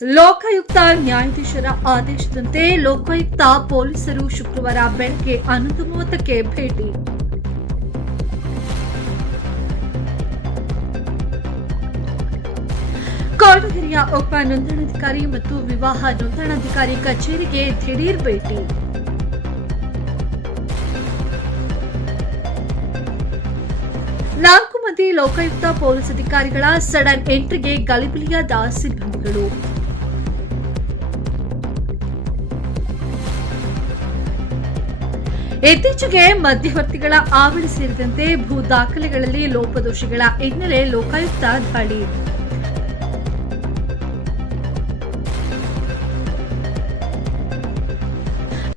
ಲೋಕಾಯುಕ್ತ ನ್ಯಾಯಾಧೀಶರ ಆದೇಶದಂತೆ ಲೋಕಾಯುಕ್ತ ಪೊಲೀಸರು ಶುಕ್ರವಾರ ಬೆಳಗ್ಗೆ 11:30ಕ್ಕೆ ಭೇಟಿ. ಕೊರಟಗೆರೆಯ ಉಪ ನೋಂದಣಾಧಿಕಾರಿ ಮತ್ತು ವಿವಾಹ ನೋಂದಣಾಧಿಕಾರಿ ಕಚೇರಿಗೆ ದಿಢೀರ್ ಭೇಟಿ. ನಾಲ್ಕು ಮಂದಿ ಲೋಕಾಯುಕ್ತ ಪೊಲೀಸ್ ಅಧಿಕಾರಿಗಳ ಸಡನ್ ಎಂಟ್ರಿಗೆ ಗಲಿಬಿಲಿಯಾದ ಸಿಬ್ಬಂದಿಗಳು. ಇತ್ತೀಚೆಗೆ ಮಧ್ಯವರ್ತಿಗಳ ಆವಳಿ ಸೇರಿದಂತೆ ಭೂ ದಾಖಲೆಗಳಲ್ಲಿ ಲೋಪದೋಷಗಳ ಹಿನ್ನೆಲೆ ಲೋಕಾಯುಕ್ತ ದಾಳಿ.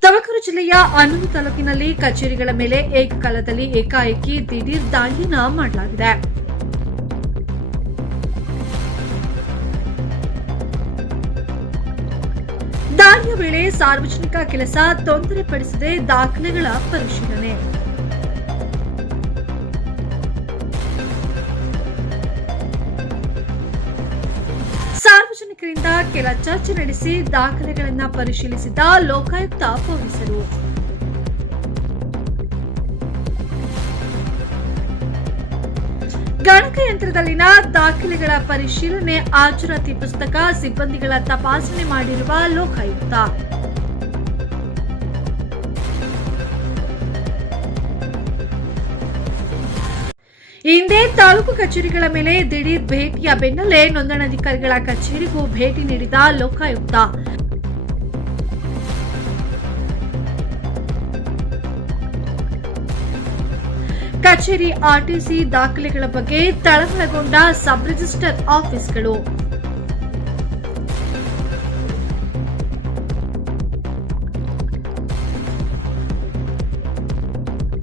ತುಮಕೂರು ಜಿಲ್ಲೆಯ ಹನ್ನೊಂದು ತಾಲೂಕಿನಲ್ಲಿ ಕಚೇರಿಗಳ ಮೇಲೆ ಏಕಕಾಲದಲ್ಲಿ ಏಕಾಏಕಿ ದಿಢೀರ್ ದಾಳಿಯನ್ನ ಮಾಡಲಾಗಿದೆ. ದಾಳಿಯ ವೇಳೆ ಸಾರ್ವಜನಿಕ ಕೆಲಸ ತೊಂದರೆಪಡಿಸದೆ ದಾಖಲೆಗಳ ಪರಿಶೀಲನೆ. ಸಾರ್ವಜನಿಕರಿಂದ ಕೆಲ ಚರ್ಚೆ ನಡೆಸಿ ದಾಖಲೆಗಳನ್ನು ಪರಿಶೀಲಿಸಿದ ಲೋಕಾಯುಕ್ತ ಪೊಲೀಸರು. ಗಣಕಯಂತ್ರದಲ್ಲಿನ ದಾಖಲೆಗಳ ಪರಿಶೀಲನೆ, ಹಾಜರಾತಿ ಪುಸ್ತಕ, ಸಿಬ್ಬಂದಿಗಳ ತಪಾಸಣೆ ಮಾಡಿರುವ ಲೋಕಾಯುಕ್ತ. ಹಿಂದೆ ತಾಲೂಕು ಕಚೇರಿಗಳ ಮೇಲೆ ದಿಢೀರ್ ಭೇಟಿಯ ಬೆನ್ನಲ್ಲೇ ನೋಂದಣಾಧಿಕಾರಿಗಳ ಕಚೇರಿಗೂ ಭೇಟಿ ನೀಡಿದ ಲೋಕಾಯುಕ್ತ. ಕಚೇರಿ ಆರ್ಟಿಸಿ ದಾಖಲೆಗಳ ಬಗ್ಗೆ ತಳಮಳಗೊಂಡ ಸಬ್ ರಿಜಿಸ್ಟರ್ ಆಫೀಸ್ಗಳು.